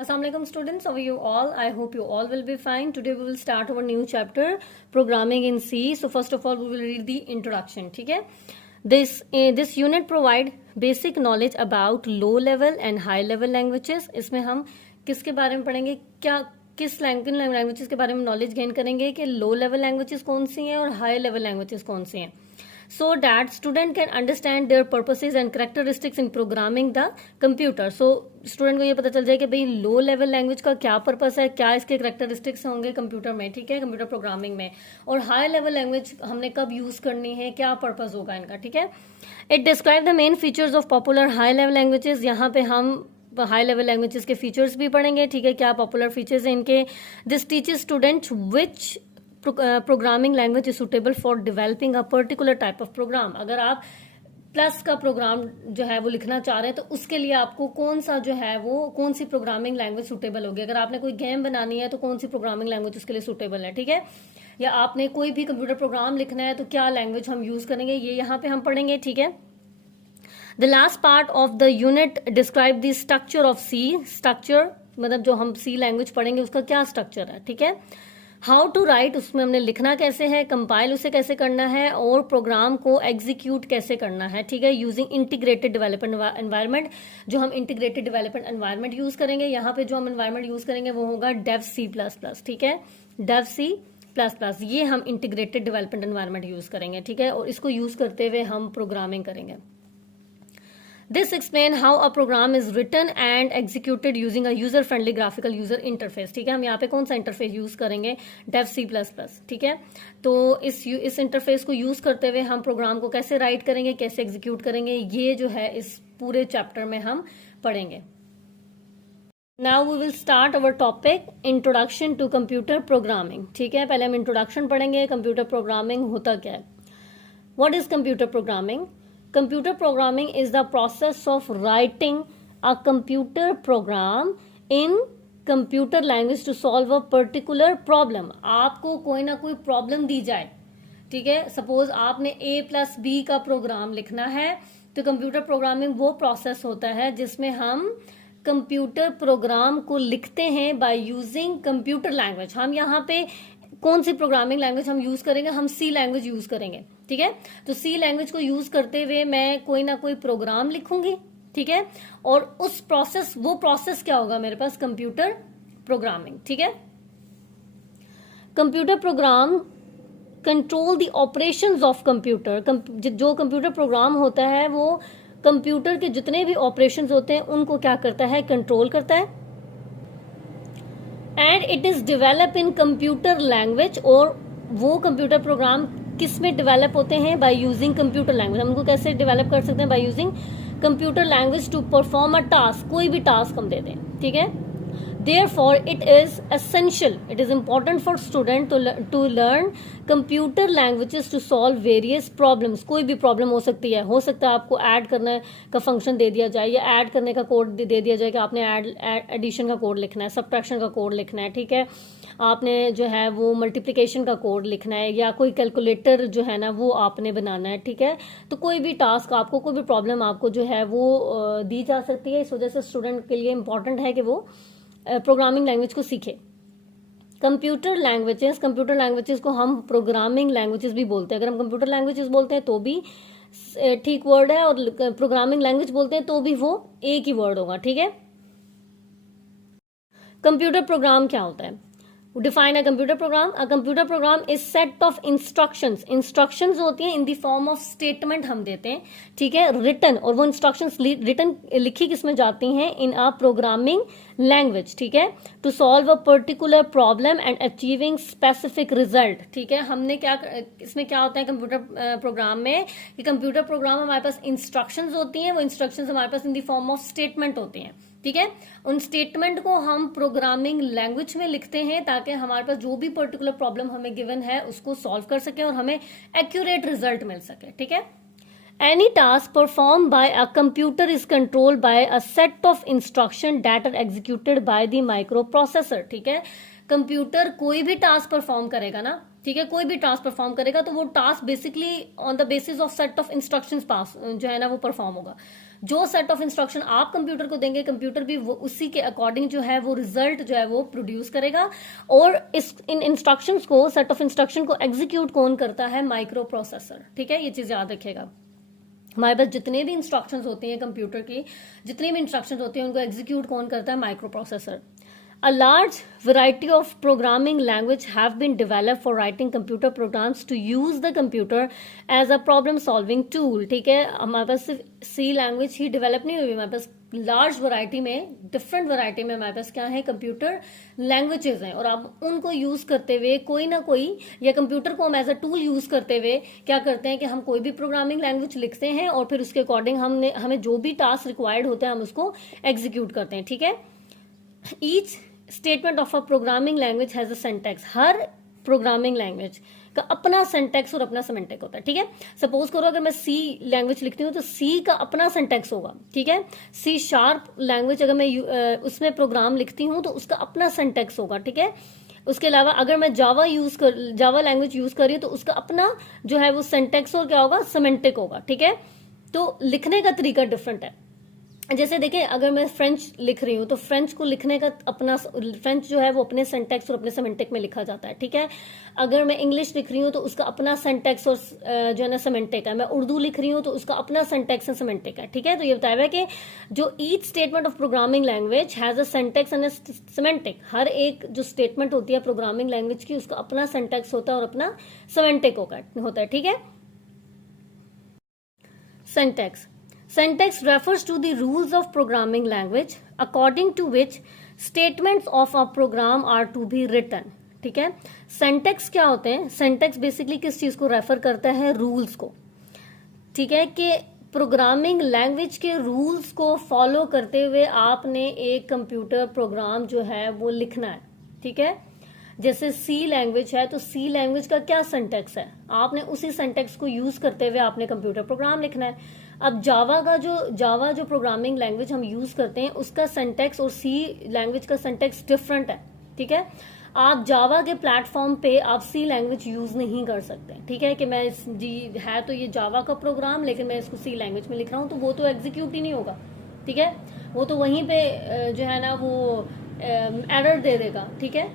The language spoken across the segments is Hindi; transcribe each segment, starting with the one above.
Assalamualaikum students, how are you all? I hope you all will be fine. Today we will start our new chapter, programming in C. So first of all we will read the introduction. ठीक है? This unit provide basic knowledge about low level and high level languages. इसमें हम किसके बारे में पढ़ेंगे, किस लैंग्वेजेस के बारे में नॉलेज गेन करेंगे कि लो लेवल लैंग्वेजेस कौन सी हैं और हाई लेवल लैंग्वेजेस कौन सी हैं, so that student can understand their purposes and characteristics in programming the computer. So student को ये पता चल जाए कि भाई लो लेवल लैंग्वेज का क्या पर्पस है, क्या इसके करेक्टरिस्टिक्स होंगे कंप्यूटर में, ठीक है, कंप्यूटर प्रोग्रामिंग में, और हाई लेवल लैंग्वेज हमने कब यूज करनी है, क्या पर्पस होगा इनका, ठीक है. It describe the main features of popular high level languages. यहाँ पे हम हाई लेवल लैंग्वेजेस के फीचर्स भी पढ़ेंगे, ठीक है, क्या पॉपुलर फीचर्स हैं इनके. This teaches student which programming language is suitable for developing a particular type of program. अगर आप प्लस का प्रोग्राम जो है वो लिखना चाह रहे हैं तो उसके लिए आपको कौन सा जो है वो कौन सी प्रोग्रामिंग लैंग्वेज सुटेबल होगी. अगर आपने कोई गेम बनानी है तो कौन सी प्रोग्रामिंग लैंग्वेज उसके लिए सुटेबल है, ठीक है, या आपने कोई भी कंप्यूटर प्रोग्राम लिखना है तो क्या लैंग्वेज हम यूज करेंगे, ये यहाँ पे हम पढ़ेंगे, ठीक है. The last part of the unit describe the structure of C. Structure मतलब जो हम सी लैंग्वेज पढ़ेंगे उसका क्या स्ट्रक्चर है, ठीक है. हाउ टू राइट, उसमें हमने लिखना कैसे है, कंपाइल उसे कैसे करना है, और प्रोग्राम को एग्जीक्यूट कैसे करना है, ठीक है, यूजिंग इंटीग्रेटेड डेवलपमेंट एनवायरनमेंट. जो हम इंटीग्रेटेड डेवलपमेंट एनवायरनमेंट यूज करेंगे, यहाँ पे जो हम एनवायरनमेंट यूज करेंगे वो होगा डेव C++, ठीक है, डेव C++. ये हम इंटीग्रेटेड डेवलपमेंट एनवायरनमेंट यूज करेंगे, ठीक है, और इसको यूज करते हुए हम प्रोग्रामिंग करेंगे. This explain how a program is written and executed using a user-friendly graphical user interface. ठीक है, हम यहाँ पे कौन सा इंटरफेस यूज करेंगे, डेव C++, ठीक है. तो इस इंटरफेस को यूज करते हुए हम प्रोग्राम को कैसे राइट करेंगे, कैसे एग्जीक्यूट करेंगे, ये जो है इस पूरे चैप्टर में हम पढ़ेंगे. Now we will start our topic introduction to computer programming. ठीक है, पहले हम इंट्रोडक्शन पढ़ेंगे, कंप्यूटर प्रोग्रामिंग होता क्या है. What is computer programming? Computer programming is the process of writing a computer program in computer language to solve a particular problem. आपको कोई ना कोई प्रॉब्लम दी जाए, ठीक है, सपोज आपने A+B का प्रोग्राम लिखना है, तो कंप्यूटर प्रोग्रामिंग वो प्रोसेस होता है जिसमें हम कंप्यूटर प्रोग्राम को लिखते हैं बाय यूजिंग कंप्यूटर लैंग्वेज. हम यहाँ पे कौन सी प्रोग्रामिंग लैंग्वेज हम यूज करेंगे, हम सी लैंग्वेज यूज करेंगे, ठीक है. तो सी लैंग्वेज को यूज करते हुए मैं कोई ना कोई प्रोग्राम लिखूंगी, ठीक है, और वो प्रोसेस क्या होगा मेरे पास, कंप्यूटर प्रोग्रामिंग, ठीक है. Computer program control the operations of computer. जो कंप्यूटर प्रोग्राम होता है वो कंप्यूटर के जितने भी ऑपरेशंस होते हैं उनको क्या करता है, कंट्रोल करता है. And it is develop in computer language. और वो कंप्यूटर प्रोग्राम किस में डेवलप होते हैं, बाय यूजिंग कंप्यूटर लैंग्वेज. हम उनको कैसे डेवलप कर सकते हैं, by using computer language to perform a task. कोई भी टास्क हम दे दें, ठीक है. Therefore, it is essential, it is important for student to learn computer languages to solve various problems. कोई भी प्रॉब्लम हो सकती है, हो सकता है आपको ऐड करने का फंक्शन दे दिया जाए या ऐड करने का कोड दे दिया जाए कि आपने एडिशन का कोड लिखना है, सब्ट्रैक्शन का कोड लिखना है, ठीक है, आपने जो है वो मल्टीप्लिकेशन का कोड लिखना है, या कोई कैलकुलेटर जो है ना वो आपने बनाना है, ठीक है. तो कोई भी टास्क आपको, कोई भी प्रॉब्लम आपको जो है वो दी जा सकती है. इस वजह से स्टूडेंट के लिए इंपॉर्टेंट है कि वो प्रोग्रामिंग लैंग्वेज को सीखे. कंप्यूटर लैंग्वेजेस को हम प्रोग्रामिंग लैंग्वेजेस भी बोलते हैं. अगर हम कंप्यूटर लैंग्वेजेस बोलते हैं तो भी ठीक वर्ड है, और प्रोग्रामिंग लैंग्वेज बोलते हैं तो भी वो एक ही वर्ड होगा, ठीक है. कंप्यूटर प्रोग्राम क्या होता है, define a computer program. A computer program is set of instructions होती हैं इन द फॉर्म ऑफ स्टेटमेंट हम देते हैं, ठीक है, रिटन. और वो इंस्ट्रक्शंस रिटन लिखी किसमें जाती हैं, इन अ प्रोग्रामिंग लैंग्वेज, ठीक है, to solve a particular problem and achieving specific result. ठीक है, हमने क्या, इसमें क्या होता है कंप्यूटर प्रोग्राम में, कि कंप्यूटर प्रोग्राम हमारे पास इंस्ट्रक्शंस होती हैं, वो इंस्ट्रक्शंस हमारे पास in the form of statement होती हैं, ठीक है. उन स्टेटमेंट को हम प्रोग्रामिंग लैंग्वेज में लिखते हैं ताकि हमारे पास जो भी पर्टिकुलर प्रॉब्लम हमें गिवन है उसको सॉल्व कर सके और हमें एक्यूरेट रिजल्ट मिल सके, ठीक है. Any task perform by a computer is controlled by a set of instruction that are executed by the micro processor. ठीक है, कंप्यूटर कोई भी टास्क परफॉर्म करेगा ना, ठीक है, कोई भी टास्क परफॉर्म करेगा तो वो task basically on the basis of set of instructions pass जो है ना वो परफॉर्म होगा. जो सेट ऑफ इंस्ट्रक्शन आप कंप्यूटर को देंगे, कंप्यूटर भी वो उसी के अकॉर्डिंग जो है वो रिजल्ट जो है वो प्रोड्यूस करेगा। और इन इंस्ट्रक्शंस को, सेट ऑफ इंस्ट्रक्शन को एग्जीक्यूट कौन करता है? Micro processor. ठीक है, ये चीज याद रखिएगा। हमारे पास जितने भी इंस्ट्रक्शंस होती हैं कंप्यूटर की, जितनी भी इंस्ट्रक्शंस होती हैं उनको एग्जीक्यूट कौन करता है? Micro processor. A large variety of programming language have been developed for writing computer programs to use the computer as a problem solving tool। ठीक है, हमारे पास सिर्फ सी लैंग्वेज ही डेवलप नहीं हुई, हमारे पास लार्ज वैरायटी में, डिफरेंट वैरायटी में हमारे पास क्या है? कंप्यूटर लैंग्वेजेस हैं। और अब उनको यूज करते हुए कोई ना कोई, या कंप्यूटर को हम एज अ टूल यूज करते हुए क्या करते हैं कि हम कोई भी प्रोग्रामिंग लैंग्वेज लिखते हैं और फिर उसके अकॉर्डिंग हमें जो भी टास्क रिक्वायर्ड होता है हम उसको एग्जीक्यूट करते हैं। ठीक है, each statement of a programming language has a syntax. Her programming language का अपना सिंटैक्स और अपना सिमेंटिक होता है। ठीक है, सपोज करो अगर मैं सी लैंग्वेज लिखती हूँ तो सी का अपना सिंटैक्स होगा। ठीक है, सी शार्प लैंग्वेज अगर मैं उसमें प्रोग्राम लिखती हूँ तो उसका अपना सिंटैक्स होगा। ठीक है, उसके अलावा अगर मैं जावा लैंग्वेज यूज कर रही हूँ तो उसका अपना जो है वो सिंटैक्स और क्या होगा? सिमेंटिक होगा। ठीक है, तो लिखने का तरीका डिफरेंट है। जैसे देखें, अगर मैं फ्रेंच लिख रही हूँ तो फ्रेंच को लिखने का अपना, फ्रेंच जो है वो अपने सिंटैक्स और अपने सिमेंटिक में लिखा जाता है। ठीक है, अगर मैं इंग्लिश लिख रही हूँ तो उसका अपना सिंटैक्स और जो है ना सिमेंटिक है। मैं उर्दू लिख रही हूँ तो उसका अपना सिंटैक्स और सिमेंटिक है। ठीक है, तो ये बताया हुआ है कि जो each statement of programming language has a syntax and semantic. हर एक जो स्टेटमेंट होती है प्रोग्रामिंग लैंग्वेज की, उसका अपना सिंटैक्स होता है और अपना सिमेंटिक होता है। ठीक है, syntax Syntax refers to the rules of programming language according to which statements of a program are to be written। ठीक है, सिंटैक्स क्या होते हैं? सिंटैक्स बेसिकली किस चीज को रेफर करता है? रूल्स को। ठीक है, कि प्रोग्रामिंग लैंग्वेज के रूल्स को फॉलो करते हुए आपने एक कंप्यूटर प्रोग्राम जो है वो लिखना है। ठीक है, जैसे सी लैंग्वेज है तो सी लैंग्वेज का क्या सिंटैक्स है? आपने उसी सिंटैक्स को यूज करते हुए आपने कंप्यूटर प्रोग्राम लिखना है। अब जावा जो प्रोग्रामिंग लैंग्वेज हम यूज करते हैं उसका सिंटैक्स और सी लैंग्वेज का सिंटैक्स डिफरेंट है। ठीक है, आप जावा के प्लेटफॉर्म पे आप सी लैंग्वेज यूज नहीं कर सकते। ठीक है, कि मैं है तो ये जावा का प्रोग्राम लेकिन मैं इसको सी लैंग्वेज में लिख रहा हूँ तो वो तो एग्जीक्यूट ही नहीं होगा। ठीक है, वो तो वहीं पे जो है ना वो एरर दे देगा। ठीक है,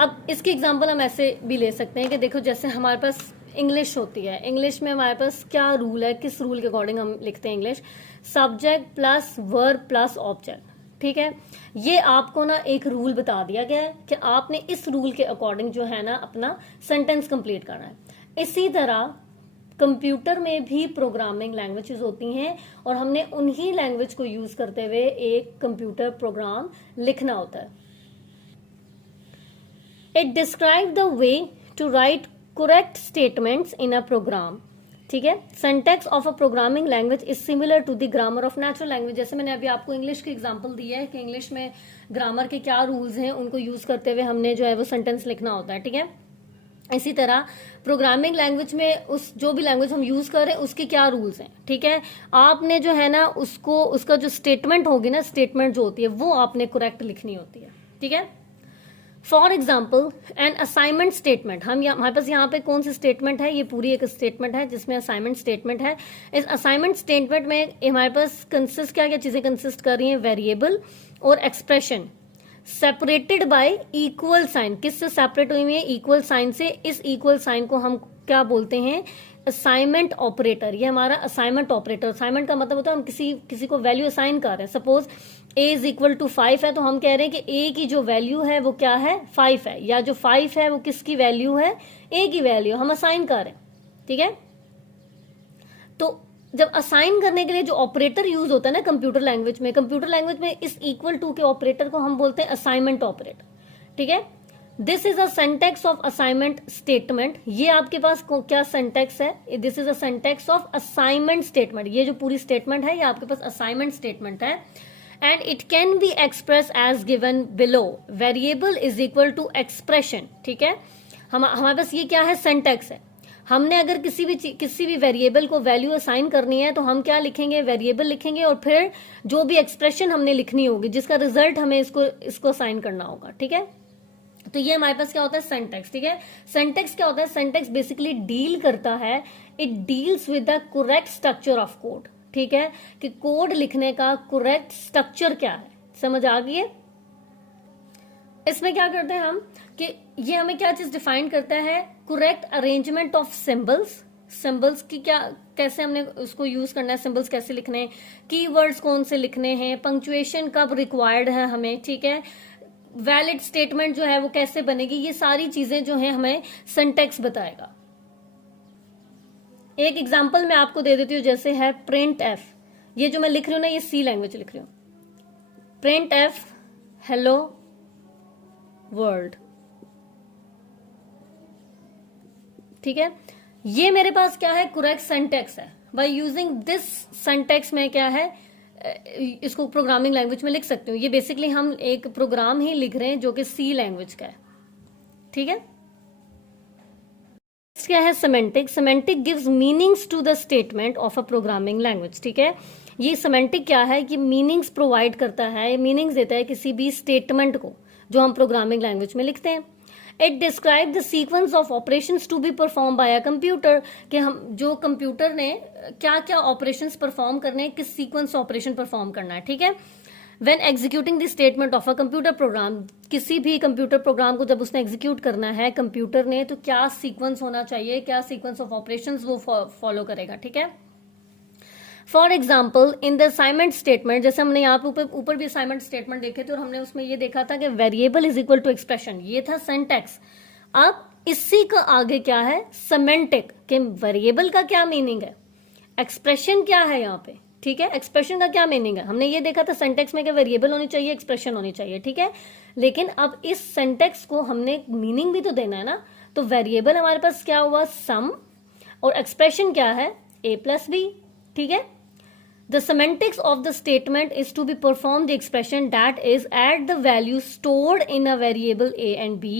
अब इसकी एग्जांपल हम ऐसे भी ले सकते हैं कि देखो, जैसे हमारे पास इंग्लिश होती है, इंग्लिश में हमारे पास क्या रूल है? किस रूल के अकॉर्डिंग हम लिखते हैं English? Subject plus verb plus object. ठीक है, ये आपको ना एक रूल बता दिया गया है कि आपने इस रूल के अकॉर्डिंग जो है ना अपना सेंटेंस कंप्लीट करना है। इसी तरह कंप्यूटर में भी प्रोग्रामिंग लैंग्वेजेस होती हैं और हमने उन्हीं लैंग्वेज को यूज करते हुए एक कंप्यूटर प्रोग्राम लिखना होता है। It describe the way to write correct statements in a program। ठीक है, syntax of a programming language is similar to the grammar of natural language। जैसे मैंने अभी आपको इंग्लिश की एग्जांपल दी है कि इंग्लिश में ग्रामर के क्या रूल्स हैं, उनको यूज करते हुए हमने जो है वो सेंटेंस लिखना होता है। ठीक है, इसी तरह प्रोग्रामिंग लैंग्वेज में उस जो भी लैंग्वेज हम यूज कर रहे हैं उसके क्या रूल्स हैं। ठीक है, आपने जो है ना उसका जो स्टेटमेंट होगी ना, स्टेटमेंट जो होती है वो आपने करेक्ट लिखनी होती है। ठीक है, for example an assignment statement. हमारे पास यहाँ पे कौन सी स्टेटमेंट है? ये पूरी एक स्टेटमेंट है जिसमें असाइनमेंट स्टेटमेंट है। इस असाइनमेंट स्टेटमेंट में हमारे पास कंसिस्ट क्या क्या चीजें कंसिस्ट कर रही हैं? वेरिएबल और expression separated by equal sign. किससे सेपरेट हुई है? इक्वल साइन से। इस इक्वल साइन को हम क्या बोलते हैं? Assignment operator. ये हमारा असाइनमेंट ऑपरेटर। असाइनमेंट का मतलब होता है हम किसी को वैल्यू असाइन कर रहे हैं। Suppose a is equal to 5 है तो हम कह रहे हैं कि a की जो वैल्यू है वो क्या है? 5 है, या जो 5 है वो किसकी वैल्यू है? a की वैल्यू हम असाइन कर रहे हैं। ठीक है, तो जब असाइन करने के लिए जो ऑपरेटर यूज होता है ना कंप्यूटर लैंग्वेज में इस इक्वल टू के ऑपरेटर को हम बोलते हैं असाइनमेंट ऑपरेटर। ठीक है, this is a syntax of assignment statement. ये आपके पास क्या सिंटैक्स है? This is a syntax of assignment statement. ये जो पूरी स्टेटमेंट है ये आपके पास असाइनमेंट स्टेटमेंट है। And it can be express as given below. Variable is equal to expression. ठीक है, हमारे पास ये क्या है? सिंटैक्स है। हमने अगर किसी भी वेरिएबल को वैल्यू असाइन करनी है तो हम क्या लिखेंगे? वेरिएबल लिखेंगे और फिर जो भी एक्सप्रेशन हमने लिखनी होगी जिसका रिजल्ट हमें इसको असाइन करना होगा। ठीक है, तो ये हमारे पास क्या होता है? सिंटैक्स। ठीक है, सिंटैक्स क्या होता है? सिंटैक्स बेसिकली डील करता है, it deals with the correct structure of code. ठीक है, कि कोड लिखने का करेक्ट स्ट्रक्चर क्या है। समझ आ गई है? इसमें क्या करते हैं हम कि ये हमें क्या चीज डिफाइन करता है, correct arrangement of symbols, symbols की क्या, कैसे हमने उसको यूज करना है, सिंबल्स कैसे लिखने हैं, कीवर्ड्स कौन से लिखने हैं, पंक्चुएशन कब रिक्वायर्ड है हमें, ठीक है, वैलिड स्टेटमेंट जो है वो कैसे बनेगी, ये सारी चीजें जो है हमें सिंटैक्स बताएगा। एक एग्जांपल मैं आपको दे देती हूँ, जैसे है प्रिंट एफ, ये जो मैं लिख रही हूँ ना, ये सी लैंग्वेज लिख रही हूँ, प्रिंट एफ हेलो वर्ल्ड, ठीक है, ये मेरे पास क्या है, करेक्ट सिंटैक्स है। बाय यूजिंग दिस सिंटैक्स में क्या है, इसको प्रोग्रामिंग लैंग्वेज में लिख सकती हूँ। ये बेसिकली हम एक प्रोग्राम ही लिख रहे हैं जो कि सी लैंग्वेज का है, ठीक है। क्या है semantic, semantic gives meanings to the statement of a programming language, ठीक है। ये सेमेंटिक क्या है कि मीनिंग्स प्रोवाइड करता है, मीनिंग्स देता है किसी भी स्टेटमेंट को जो हम प्रोग्रामिंग लैंग्वेज में लिखते हैं। It describe the sequence of operations to be perform by a computer, कि हम जो कंप्यूटर ने क्या क्या ऑपरेशंस परफॉर्म करने हैं, किस सीक्वेंस ऑपरेशन परफॉर्म करना है, ठीक है। When executing the statement of a computer program, किसी भी कंप्यूटर प्रोग्राम को जब उसने एग्जीक्यूट करना है कंप्यूटर ने, तो क्या सीक्वेंस होना चाहिए, क्या सीक्वेंस ऑफ ऑपरेशंस वो फॉलो करेगा, ठीक है। For example in the assignment statement, जैसे हमने यहाँ पे ऊपर भी असाइनमेंट स्टेटमेंट देखे थे और हमने उसमें ये देखा था कि variable is equal to expression, ये था सिंटैक्स। अब इसी का आगे क्या है, सेमेंटिक, कि वेरिएबल का क्या मीनिंग है, एक्सप्रेशन क्या है यहाँ पे, ठीक है, एक्सप्रेशन का क्या मीनिंग है। हमने ये देखा था सिंटैक्स में कि वेरिएबल होनी चाहिए, एक्सप्रेशन होनी चाहिए, ठीक है। लेकिन अब इस सिंटैक्स को हमने मीनिंग भी तो देना है ना, तो वेरिएबल हमारे पास क्या हुआ, सम, और एक्सप्रेशन क्या है, a प्लस बी, ठीक है। The semantics of the statement is to be perform the expression that is add the value stored in a variable a and b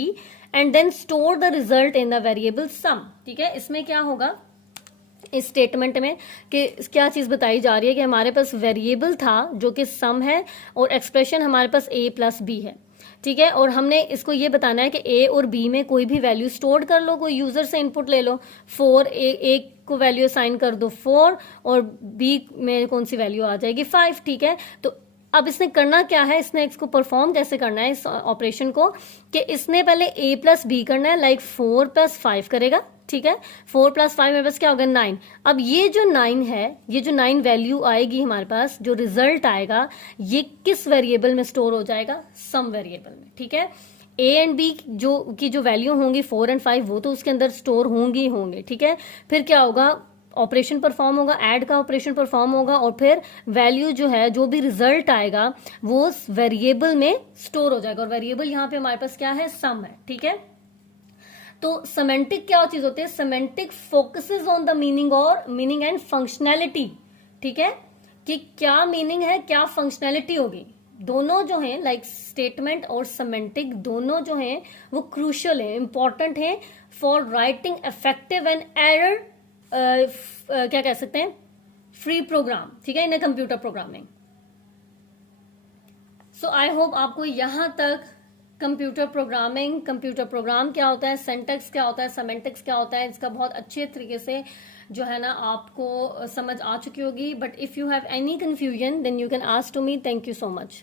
and then store the result in a variable sum, ठीक है। इसमें क्या होगा इस स्टेटमेंट में कि क्या चीज बताई जा रही है कि हमारे पास वेरिएबल था जो कि सम है और एक्सप्रेशन हमारे पास a प्लस बी है, ठीक है। और हमने इसको ये बताना है कि ए और बी में कोई भी वैल्यू स्टोर कर लो, कोई यूजर से इनपुट ले लो, 4 ए को वैल्यू असाइन कर दो 4 और बी में कौन सी वैल्यू आ जाएगी 5, ठीक है। तो अब इसने करना क्या है, इसने इसको परफॉर्म कैसे करना है इस ऑपरेशन को, कि इसने पहले a प्लस बी करना है, लाइक 4 प्लस 5 करेगा, ठीक है। 4 प्लस 5 में बस क्या होगा 9। अब ये जो 9 है, ये जो 9 वैल्यू आएगी हमारे पास, जो रिजल्ट आएगा ये किस वेरिएबल में स्टोर हो जाएगा, सम वेरिएबल में, ठीक है। a एंड b जो वैल्यू होंगी 4 एंड 5 वो तो उसके अंदर स्टोर होंगे, ठीक है। फिर क्या होगा, ऑपरेशन परफॉर्म होगा, ऐड का ऑपरेशन परफॉर्म होगा और फिर वैल्यू जो है, जो भी रिजल्ट आएगा वो वेरिएबल में स्टोर हो जाएगा, और वेरिएबल यहाँ पे हमारे पास क्या है, सम है, ठीक है। तो सेमेंटिक क्या चीज होती है, semantic focuses on the meaning और मीनिंग एंड फंक्शनैलिटी, ठीक है, कि क्या मीनिंग है, क्या फंक्शनैलिटी होगी। दोनों जो हैं लाइक स्टेटमेंट और सेमेंटिक दोनों जो हैं वो क्रूशियल है, इंपॉर्टेंट है for writing effective and error क्या कह सकते हैं, फ्री प्रोग्राम, ठीक है, इन computer programming. So I hope आपको यहां तक कंप्यूटर प्रोग्राम क्या होता है, सिंटैक्स क्या होता है, सेमेंटिक्स क्या होता है, इसका बहुत अच्छे तरीके से जो है ना आपको समझ आ चुकी होगी। But if you have any confusion then you can ask to me. Thank you so much.